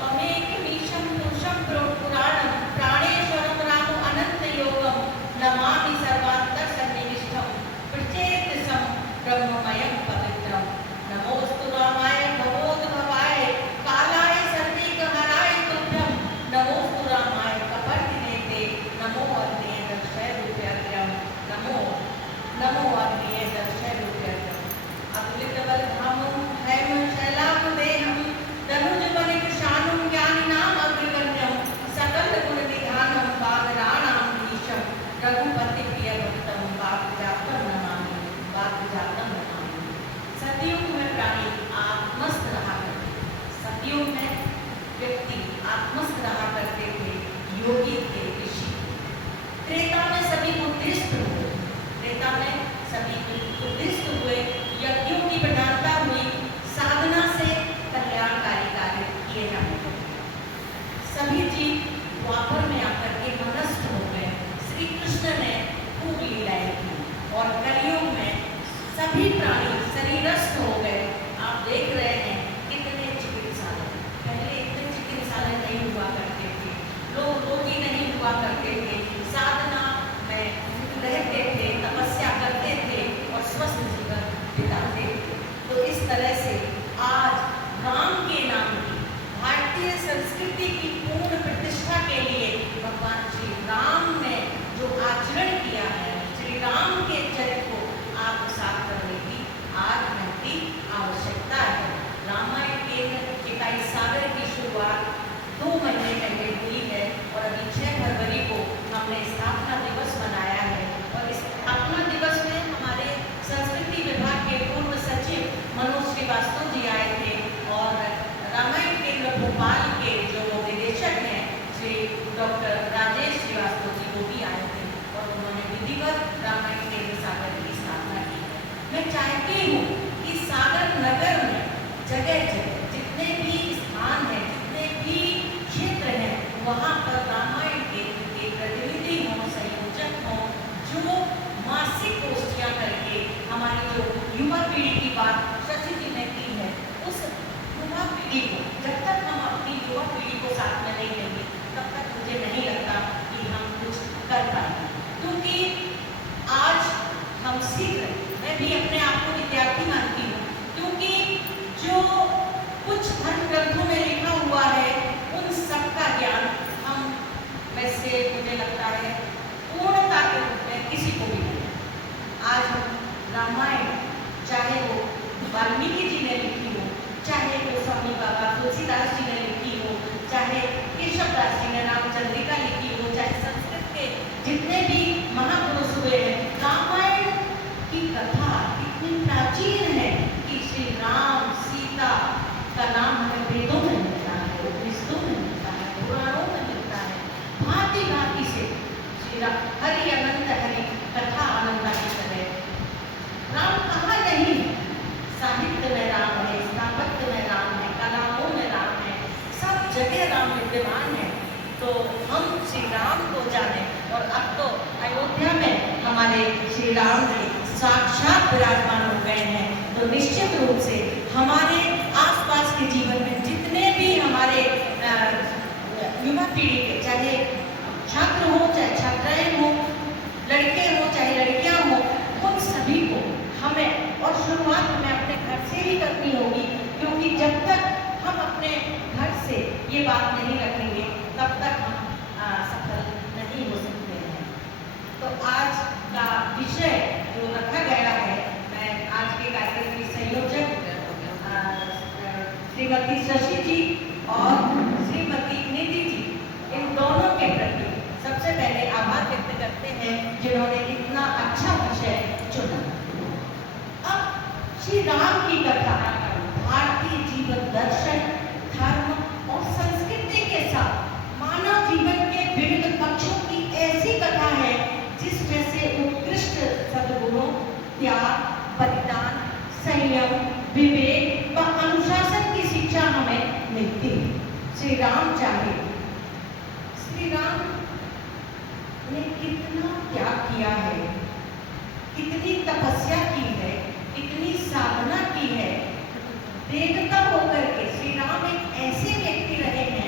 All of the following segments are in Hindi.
त्वमेकमीशं पुरुषं पुराणं प्राणेश्वरं रामो अनन्तयोगं नमामि सर्वान्तरसन्निविष्टं प्रचेतसं ब्रह्ममयं पवित्रं। नमोऽस्तु रामाय भवोद्भवाय कालाय सर्वैकहराय तुभ्यं। नमोऽस्तु रामाय कपर्दिने ते नमो अग्नये दर्शय रूप्यग्रं। नमो अग्नये दर्शय रूप्यग्रं। अतुलितबलधामं हैमं शैलाभदेहं तनुजबलिकृशानं ज्ञानिनाम् अग्रगण्यं सकलगुणनिधानं वानराणां धीशं रघुपतिप्रियभक्तं वाग्जातं नमामि। सतयुग में प्राणी आत्मस्थ रहा करते थे। सतयुग में व्यक्ति आत्मस्थ रहा करते थे, योगी थे, ऋषि। त्रेता में सभी उद्दिष्ट हुए, यज्ञों की प्रधानता हुई, साधना से कल्याणकारी कार्य किए जाने लगे। सभी जीव द्वापर में आकर के मनस्थ हो गए। श्री कृष्ण ने खूब लीलाएं की और कलयुग में सभी प्राणी शरीरस्थ हो गए। आप देख रहे हैं कितने चिकित्सालय, पहले इतने चिकित्सालय नहीं हुआ करते थे, लोग रोगी नहीं हुआ करते थे, साधना में रहते थे, तपस्या करते थे और स्वस्थ जीवन बिताते थे। तो इस तरह से आज राम के नाम की भारतीय संस्कृति की पूर्ण प्रतिष्ठा के लिए भगवान श्री राम ने जो आचरण किया है, श्री राम के चरित्र को आत्मसात करने की आज महती आवश्यकता है। रामायण केंद्र चिकाई सागर की शुरुआत 2 महीने पहले हुई है और अभी 6 फरवरी को हमने स्थापना दिवस मनाया है। और इस स्थापना दिवस में हमारे संस्कृति विभाग के पूर्व सचिव मनोज श्रीवास्तव जी आए थे और रामायण केंद्र भोपाल के जो निदेशक हैं श्री डॉक्टर राजेश श्रीवास्तव जी वो भी आए थे और उन्होंने विधिवत रामायण केंद्र सागर की स्थापना की। मैं चाहती हूँ कि सागर नगर में जगह जगह जितने भी स्थान हैं, जितने भी क्षेत्र हैं, वहाँ पर रामायण केंद्र के प्रतिनिधि हों, संयोजक हों, जो मासिक गोष्ठियाँ करके हमारी जो युवा पीढ़ी की बात शशि जी ने की है, उस युवा पीढ़ी को जब तक हम अपनी युवा पीढ़ी को साथ में नहीं लेंगे तब तक मुझे नहीं लगता कि हम कुछ कर पाएंगे। क्योंकि आज हम सीख रहे हैं, मैं भी अपने आप को विद्यार्थी मानती हूँ, क्योंकि जो कुछ धर्म ग्रंथों में लिखा हुआ है उन सबका ज्ञान हम में से मुझे लगता है पूर्णता के रूप में किसी को भी नहीं। आज हम रामायण चाहे वो वाल्मीकि जी ने लिखी हो, चाहे वो स्वामी बाबा तुलसीदास जी ने लिखी हो, चाहे केशवदास जी ने रामचंद्रिका लिखी हो, चाहे संस्कृत के जितने भी महापुरुष हुए हैं, रामायण की कथा इतनी प्राचीन है कि श्री राम सीता का नाम हमें वेदों में मिलता है, उपनिषदों में मिलता है, पुराणों में मिलता है। भांति भांति से श्री राम हरि अनंत हरि कथा आनंदा की तरह राम कहाँ नहीं है। साहित्य में राम है, स्थापत्य में राम है, कलाओं में राम है, सब जगह राम विद्यमान है। तो हम श्री राम को जाने। और अब तो अयोध्या में हमारे श्री राम जी साक्षात विराजमान हो गए हैं, तो निश्चित रूप से हमारे आसपास के जीवन में जितने भी हमारे युवा पीढ़ी के, चाहे छात्र हो, चाहे छात्राएं हो, लड़के हो, चाहे लड़कियां हो, उन सभी को हमें, और शुरुआत हमें अपने घर से ही करनी होगी, क्योंकि जब तक हम अपने घर से ये बात नहीं रखेंगे तब तक हम सफल नहीं हो सकते हैं। तो आज का विषय जो रखा गया है, मैं आज के कार्यक्रम की संयोजक श्रीमती शशि जी और श्रीमती निधि जी, इन दोनों के प्रति सबसे पहले आभार व्यक्त करते हैं जिन्होंने इतना अच्छा विषय चुना। अब श्री राम की कथा भारतीय जीवन दर्शन, धर्म और संस्कृति के साथ मानव जीवन के विविध पक्षों की ऐसी कथा है जिसमें से उत्कृष्ट सद्गुणों, त्याग, बलिदान, संयम, विवेक व अनुशासन की शिक्षा हमें मिलती है। श्री राम चाहे, श्री राम ने कितना त्याग किया है, कितनी तपस्या की है, कितनी साधना की है। देवता होकर के श्री राम एक ऐसे व्यक्ति रहे हैं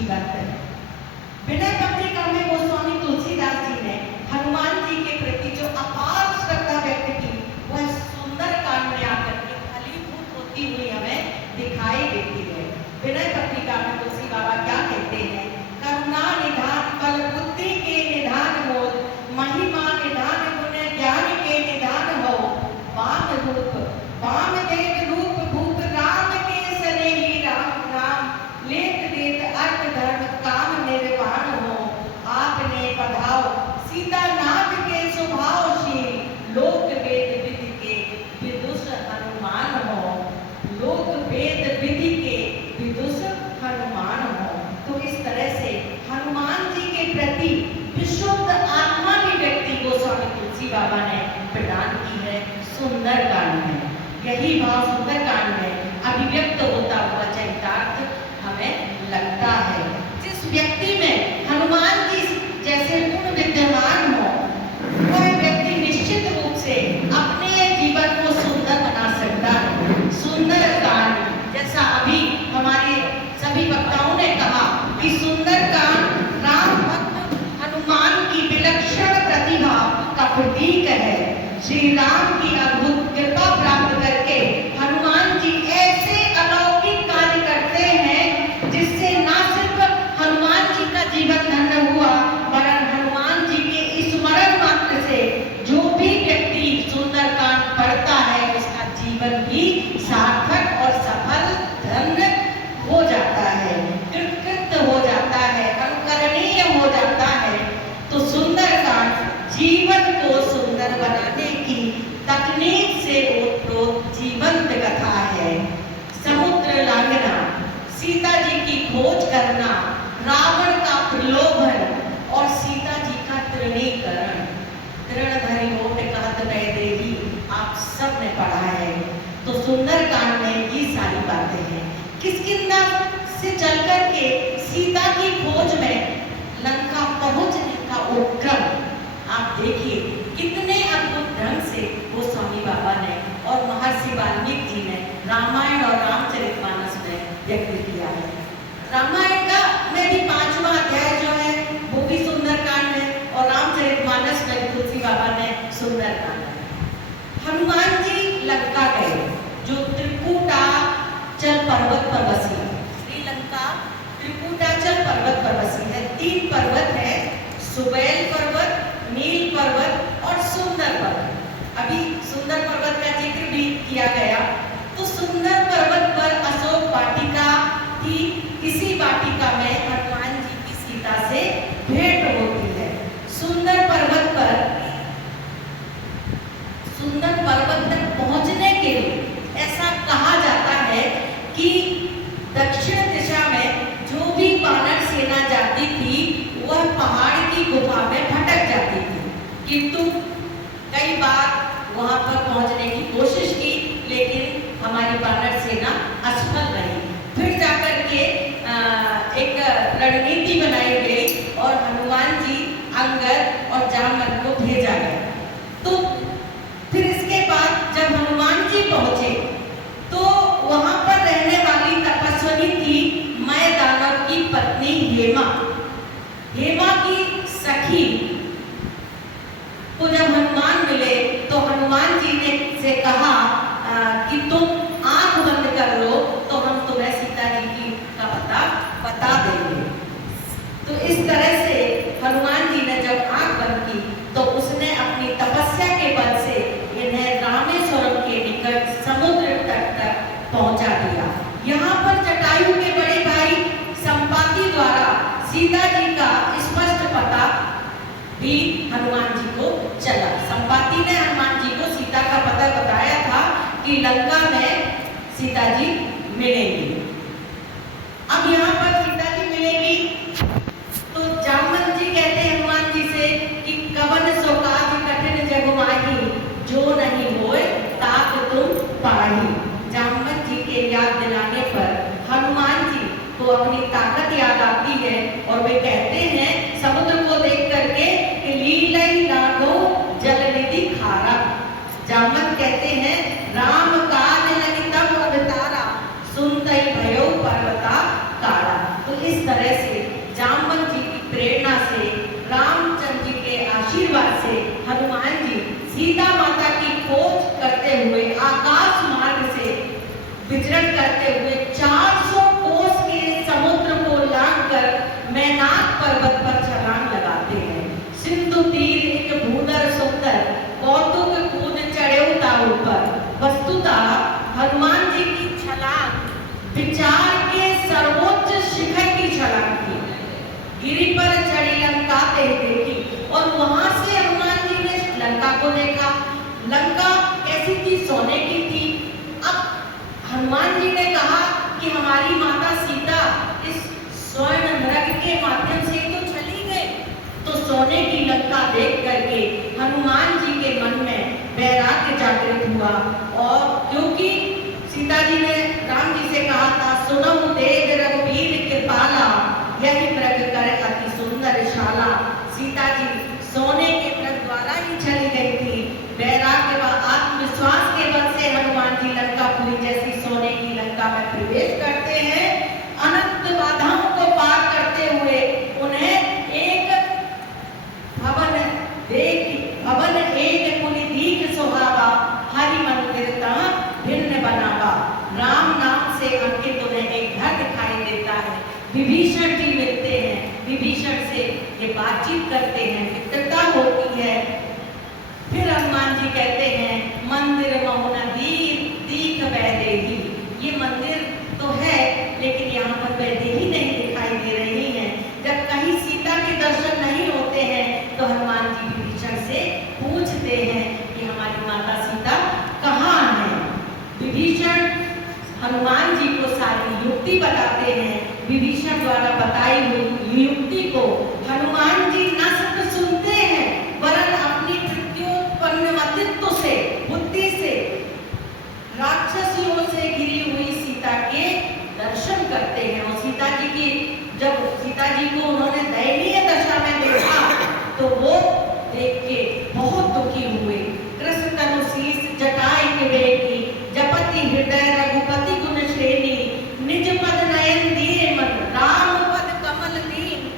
जीवंत है। विनय पत्रिका में गोस्वामी तुलसीदास जी ने हनुमान जी के प्रति जो अपार श्रद्धा व्यक्त की, वह सुंदर कांड में आकर के फलीभूत होती हुई हमें दिखाई देती है। विनय पत्रिका में तुलसी बाबा क्या कहते हैं? करुणा निधान बल बुद्धि के निधान हो, महिमा निधान गुण ज्ञान के निधान हो, वामदेव रूप भूप राम के सने ही राम राम, लेत देत अर्थ धर्म काम निर्वाण हो, आपने पधाओ सीता नाथ के स्वभावशील, लोक वेद विधि के विदुष हनुमान हो, लोक वेद विधि के विदुष हनुमान हो। तो इस तरह से हनुमान जी के प्रति विशुद्ध आत्मा की व्यक्ति गोस्वामी तुलसी बाबा ने प्रदान की है सुंदर कांड में। यही भाव सुंदर कांड में अभिव्यक्त होता हुआ चरितार्थ हमें लगता है। जिस व्यक्ति में हनुमान जी जैसे गुण विद्यमान हो, वह व्यक्ति निश्चित रूप से अपने जीवन को सुंदर बना सकता है। सुंदर कांड, जैसा अभी हमारे सभी वक्ताओं ने कहा कि सुंदर कांड राम भक्त हनुमान की विलक्षण प्रतिभा का प्रतीक है। श्री राम की अद्भुत कृपा प्राप्त करके हनुमान जी ऐसे अलौकिक कार्य करते हैं, जिससे न सिर्फ हनुमान जी का जीवन धन्य हुआ, वरन हनुमान जी के स्मरण मात्र से जो भी व्यक्ति सुंदर कांड पढ़ता है, उसका जीवन भी सार्थक और सफल धन्य हो जाता है, कृतकृत हो जाता है, अनुकरणीय हो जाता है। तो सुंदर कांड जीवन को सुंदर बनाने की तकनीक से ओतप्रोत जीवंत कथा है। समुद्र लांघना, सीता जी की खोज करना, रावण का प्रलोभन और सीता जी का तृणीकरण। तृणधरी होठ कहत नय देही, आप सब ने पढ़ा है। तो सुंदर कांड में ये सारी बातें हैं। किष्किंधा से चलकर के सीता की खोज में लंका पहुंचने का उपक्रम आप देखिए कितने अद्भुत ढंग से गोस्वामी बाबा ने और महर्षि वाल्मीकि जी ने रामायण और रामचरितमानस में व्यक्त किया है। रामायण का में भी 5वां अध्याय जो है वो भी सुंदर कांड है, और रामचरितमानस में तुलसी बाबा ने सुंदर कांड है। हनुमान जी लंका गए, जो त्रिकूटाचल पर्वत पर बसी है। श्रीलंका त्रिकूटाचल पर्वत पर बसी है। 3 पर्वत है, सुबैल पर्वत, नील पर्वत और सुंदर पर्वत। अभी सुंदर पर्वत का जिक्र भी किया गया। तो सुंदर पर्वत पर अशोक वाटिका थी। इसी वाटिका में हनुमान जी की सीता से भेंट होती है। सुंदर पर्वत तक पहुंचने के लिए ऐसा कहा जाता है कि दक्षिण दिशा में जो भी वानर सेना जाती थी, वह पहाड़ की गुफा में भटक जाती थी। किंतु कई बार वहां पर पहुंचने की कोशिश की, लेकिन हमारी वानर सेना असफल रही। फिर जाकर के एक रणनीति बनाई गई और हनुमान जी, अंगद और जामवंत को भेजा गया। तो फिर इसके बाद जब हनुमान जी पहुंचे, तो वहां पर रहने वाली तपस्विनी थी मय दानव की पत्नी हेमा। हेमा की सखी को जब हनुमान मिले, तो हनुमान जी ने से कहा कि तुम आंख बंद कर लो, तो हम तुम्हें सीता जी की का पता बता देंगे। तो इस तरह से हनुमान जी ने जब आंख बंद की, तो उसने अपनी तपस्या के बल से इन्हें रामेश्वरम के निकट समुद्र तट तक पहुंचा दिया। यहाँ पर जटायु के बड़े भाई संपाति द्वारा सीता जी का स्पष्ट पता भी हनुमान जी को चला। संपाति ने हनुमान जी को सीता का पता बताया था कि लंका में सीता जी मिलेंगी। अब यहाँ पर सीता जी मिलेंगी, तो जामवंत जी कहते हैं हनुमान जी से कि कवन सो काज कठिन जग माही, जो नहीं होए तात तुम पाही। जामवंत जी के याद दिलाने पर हनुमान जी को अपनी ताकत याद आती है, और वे कहते हैं समुद्र को देख करके कि लीलई राघो जल निधि खारा। जामवंत कहते हैं राम काज लगी तब अवतारा, सुनतई भयो पर्वता काड़ा। कहा कि हमारी माता सीता इस स्वर्ण मृग के माध्यम से तो चली गई, तो सोने की लंका देख करके हनुमान जी के मन में वैराग्य जागृत हुआ। और क्योंकि सीता जी ने राम जी से कहा था, सुनो देव रघुबीर कृपाला, यही मृग कर अति सुंदर शाला। सीता जी सोने के मृग द्वारा ही चली गई थी। वैराग्य व आत्मविश्वास के बल से हनुमान जी लंकापुरी जैसी सोने की लंका में प्रवेश करते हैं। अनंत बाधाओं को पार करते हुए उन्हें एक भवन एक पुनि दीख सुहावा, हरि मंदिर तहाँ भिन्न बनावा। राम नाम से अंकित उन्हें एक घर दिखाई देता है। विभीषण जी मिलते हैं, विभीषण से ये बातचीत करते हैं, मित्रता होती है। फिर हनुमान जी कहते हैं, मंदिर महुना दीख वैदेही। ये मंदिर तो है लेकिन यहाँ पर वैदेही नहीं दिखाई दे रही है। जब कहीं सीता के दर्शन नहीं होते हैं तो हनुमान जी विभीषण से पूछते हैं कि हमारी माता सीता कहाँ है। विभीषण हनुमान जी को सारी युक्ति बताते हैं। विभीषण द्वारा बताई हुई युक्ति को हनुमान जी न सिर्फ सुनते हैं वरन अपनी प्रत्युत्पन्न मतित्व से, बुद्धि से राक्षसियों से घिरी हुई सीता के दर्शन करते हैं। और जब सीता जी को उन्होंने दयनीय दशा में देखा तो वो देख के बहुत दुखी हुए। कृष्ण तनु शीस जटाई विवेकी, जपति हृदय रघुपति गुण श्रेणी, निज पद नयन दिए मन, राम पद कमल दीन,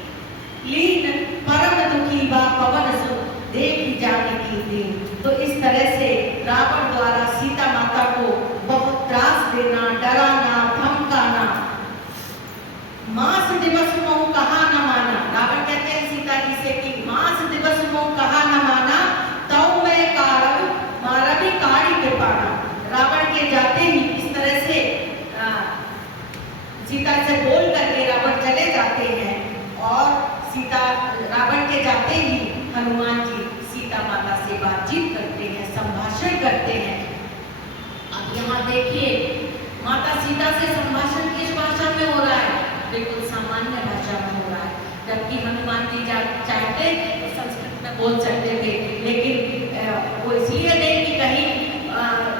लीन परम दुखी बा पवन सुत, देखी जानकी दीन। तो इस तरह से रावण द्वारा सीता माता को बहुत त्रास देना, डराना, धमकाना, मास दिवस मोह कहा न माना। रावण कहते हैं सीता जी से कि मास दिवस मोह कहा न माना, तौ मैं कारव मारवी काड़ी कृपाणा। रावण के जाते ही इस तरह से सीता से बोल करके रावण चले जाते हैं और रावण के जाते ही हनुमान जी सीता माता से बातचीत करते हैं, संभाषण करते हैं। अब यहाँ देखिए माता सीता से संभाषण किस भाषा में हो रहा है? बिल्कुल सामान्य भाषा में हो रहा है। जबकि हनुमान जी चाहते तो संस्कृत में बोल सकते थे, लेकिन वो इसलिए नहीं कि कहीं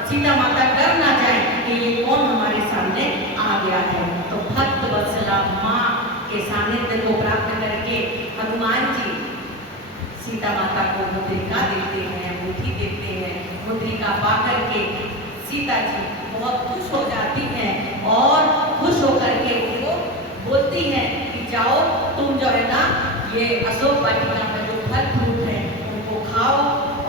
सीता माता डर ना जाए कि ये कौन हमारे सामने आ गया है। तो भक्त वत्सला माँ के सानिध्य को प्राप्त करके हनुमान जी सीता माता को मुद्रिका देते हैं, मुट्ठी देते हैं। मुद्रिका पा करके सीता जी बहुत खुश हो जाती हैं और खुश होकर के उनको बोलती हैं कि जाओ तुम जो है ना ये अशोक वाटिका में जो फल फ्रूट है उनको खाओ।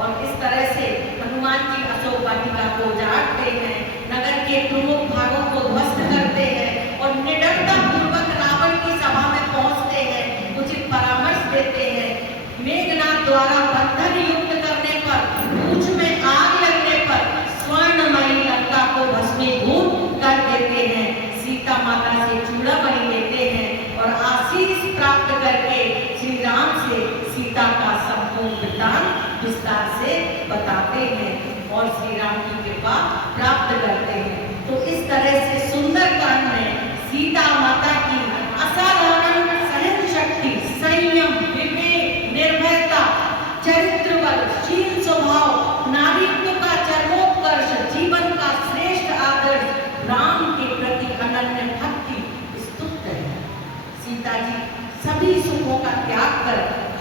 और इस तरह से हनुमान जी अशोक वाटिका को उजाड़ते हैं, नगर के प्रमुख भागों को ध्वस्त करते हैं और निडरता पूर्वक रावण की सभा में पहुंचते हैं, उचित परामर्श देते हैं। मेघनाथ द्वारा बंधन युक्त करने पर, पूंछ में आग लगने पर स्वर्णमयी लंका को भस्मीभूत कर देते हैं। सीता माता से चूड़ामणि लेते हैं और आशीष प्राप्त करके श्री राम से सीता का संपूर्ण वृत्तांत विस्तार से बताते हैं और श्री राम की कृपा प्राप्त करते हैं। तो इस तरह से सुंदरकांड में सीता माता की असाधारण सहन शक्ति, संयम, विवेक, निर्भयता, चरित्र बल, शील स्वभाव, नारीत्व का चरमोत्कर्ष, जीवन का श्रेष्ठ आदर्श, राम के प्रति अनन्य भक्ति स्तुत है। सीता जी सभी सुखों का त्याग कर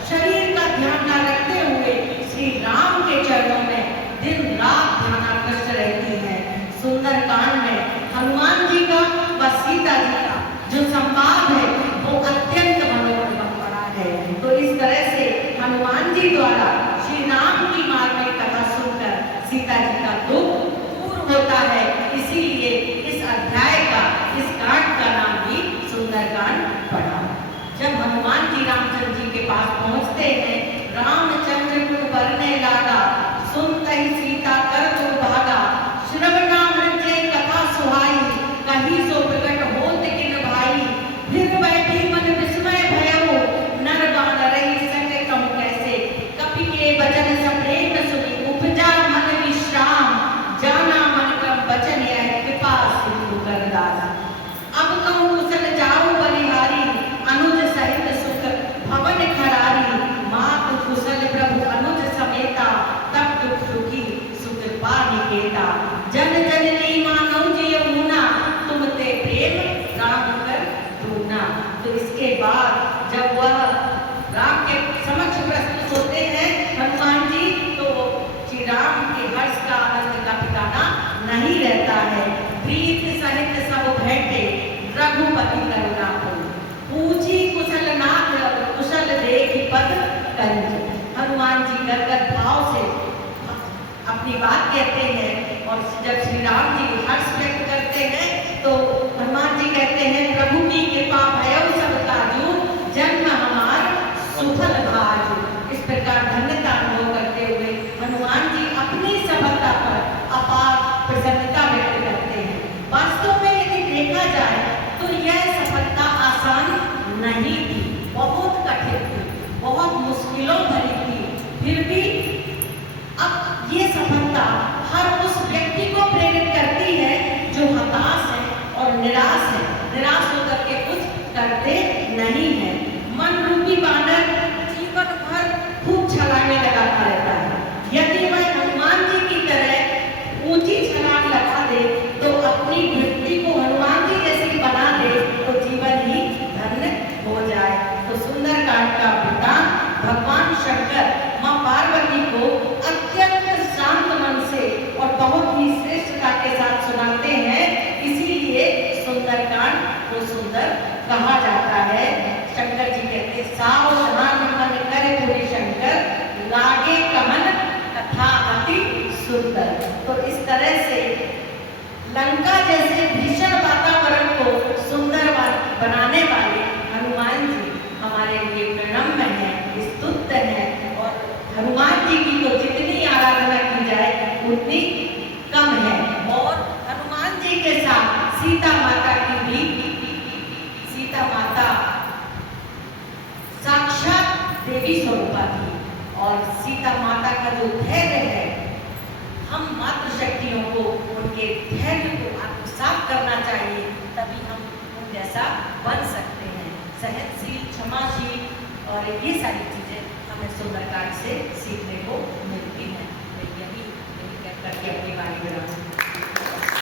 शरीर का ध्यान न रखते हुए श्री राम के चरणों में दिन रात ध्यानाकृष्ट रहती हैं। सुंदरकांड में हनुमान जी का व सीता जी का जो संवाद है वो अत्यंत मनोरम बन पड़ा है। तो इस तरह से हनुमान जी द्वारा श्री राम की मार्मिक कथा सुनकर सीता जी का दुख दूर होता है। इसीलिए इस अध्याय का, इस कांड का नाम भी सुंदरकांड पड़ा। जब हनुमान जी रामचंद्र जी के पास पहुंचते हैं, रामचंद्र को वरने लागा अति करुणा को, पूछी कुशल नाथ कुशल देख पद कंज। हनुमान जी गदगद भाव से अपनी बात कहते हैं, और जब श्री राम जी हर्ष व्यक्त करते हैं तो हनुमान जी कहते हैं, प्रभु की कृपा भयउ सब काजू, जन्म हमार सुफल भाजू। इस प्रकार धन्यता अनुभव करते हुए हनुमान जी अपनी सफलता पर अपार प्रसन्नता व्यक्त करते हैं। वास्तव में यदि देखा जाए तो यह सफलता आसान नहीं थी, बहुत कठिन थी, बहुत मुश्किलों भरी थी। फिर भी अब ये सफलता हर उस व्यक्ति को प्रेरित करती है जो हताश है और निराश है, निराश होकर के कुछ करते नहीं है। मन रूपी बानर जीवन भर खूब छलांगे लगाता रहता है। यदि वह हनुमान जी की तरह ऊंची छलांग लगा दे तो अपनी वृत्ति को हनुमान जी जैसी बना दे तो जीवन ही धन्य हो जाए। तो सुंदरकांड का वृत्तांत भगवान शंकर मां पार्वती को अत्यंत शांत मन से और बहुत ही श्रेष्ठता के साथ सुनाते हैं, इसीलिए सुंदरकांड को सुंदर कहा जाता है। शंकर जी कहते सावधान मन करे पूरी शंकर, लागे कमन कथा अति सुंदर। तो इस तरह से लंका जैसे भीषण वातावरण को सुंदर बनाने वाले हनुमान जी हमारे लिए प्रणम्य है, स्तुत्य है, और हनुमान जी की तो जितनी आराधना की जाए उतनी कम है। और हनुमान जी के साथ सीता माता की भी, सीता माता साक्षात देवी स्वरूपा थी, और सीता माता का जो धैर्य है, हम मातृशक्तियों को उनके धैर्य को आत्मसात करना चाहिए, तभी हम उन जैसा बन सकते हैं। सहनशील, क्षमाशील, और ये सारी चीजें हमें सुंदरकांड से सीखने को मिलती हैं। यही कहकर के अपनी वाणी विराम